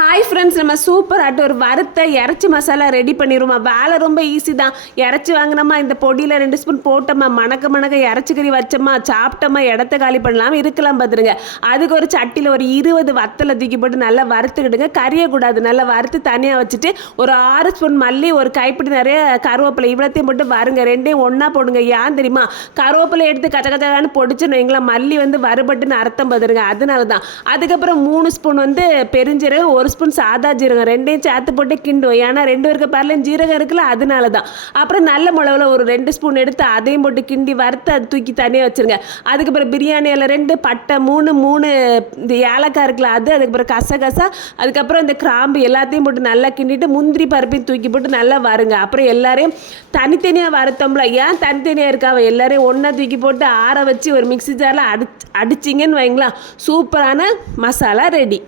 Hi friends, நம்ம சூப்பராகிட்டு ஒரு வறுத்த இறச்சி மசாலா ரெடி பண்ணிடுவோமா. வேலை ரொம்ப ஈஸி தான். இறச்சி வாங்கினோமா, இந்த பொடியில் 2 ஸ்பூன் போட்டோமா, மணக்க இறச்சி கறி வச்சோமா, சாப்பிட்டோமா, இடத்த காலி பண்ணலாம் இருக்கலாம் பார்த்துருங்க. அதுக்கு ஒரு சட்டியில் ஒரு 20 வத்தலை தூக்கி போட்டு நல்லா வறுத்துக்கிடுங்க. கறியக்கூடாது, நல்லா வறுத்து தனியாக வச்சுட்டு ஒரு 6 ஸ்பூன் மல்லி, ஒரு கைப்பிடி நிறைய கருவேப்பிலை, இவ்வளோத்தையும் போட்டு வருங்க. ரெண்டையும் ஒன்றா போடுங்க. ஏன் தெரியுமா, கருவேப்பிலை எடுத்து கச்சக்கச்சான்னு பொடிச்சுன்னு வைங்களா, மல்லி வறுபட்டுன்னு அர்த்தம் பார்த்துருங்க. அதனால தான். அதுக்கப்புறம் 3 ஸ்பூன் பெருஞ்சீரகம், 1 ஸ்பூன் சாதா ஜீரகம், ரெண்டையும் சேர்த்து போட்டு கிண்டுவோம். ஏன்னா 2 பேருக்கு பேர்லையும் ஜீரகம் இருக்குல்ல, அதனால தான். அப்புறம் நல்ல மிளகுல ஒரு 2 ஸ்பூன் எடுத்து அதையும் போட்டு கிண்டி வறுத்து அது தூக்கி தனியாக வச்சுருங்க. அதுக்கப்புறம் பிரியாணி இலை 2, பட்டை 3 இந்த ஏலக்காய் இருக்குல்ல அது, அதுக்கப்புறம் கசகசா, அதுக்கப்புறம் இந்த கிராம்பு எல்லாத்தையும் போட்டு நல்லா கிண்டிட்டு முந்திரி பருப்பையும் தூக்கி போட்டு நல்லா வருங்க. அப்புறம் எல்லாரையும் தனித்தனியாக வறுத்தோம்ல, ஏன் தனித்தனியாக இருக்காவ, எல்லாரையும் ஒன்றா தூக்கி போட்டு ஆற வச்சு ஒரு மிக்ஸி ஜாரில் அடிச்சிங்கன்னு வைங்களா, சூப்பரான மசாலா ரெடி.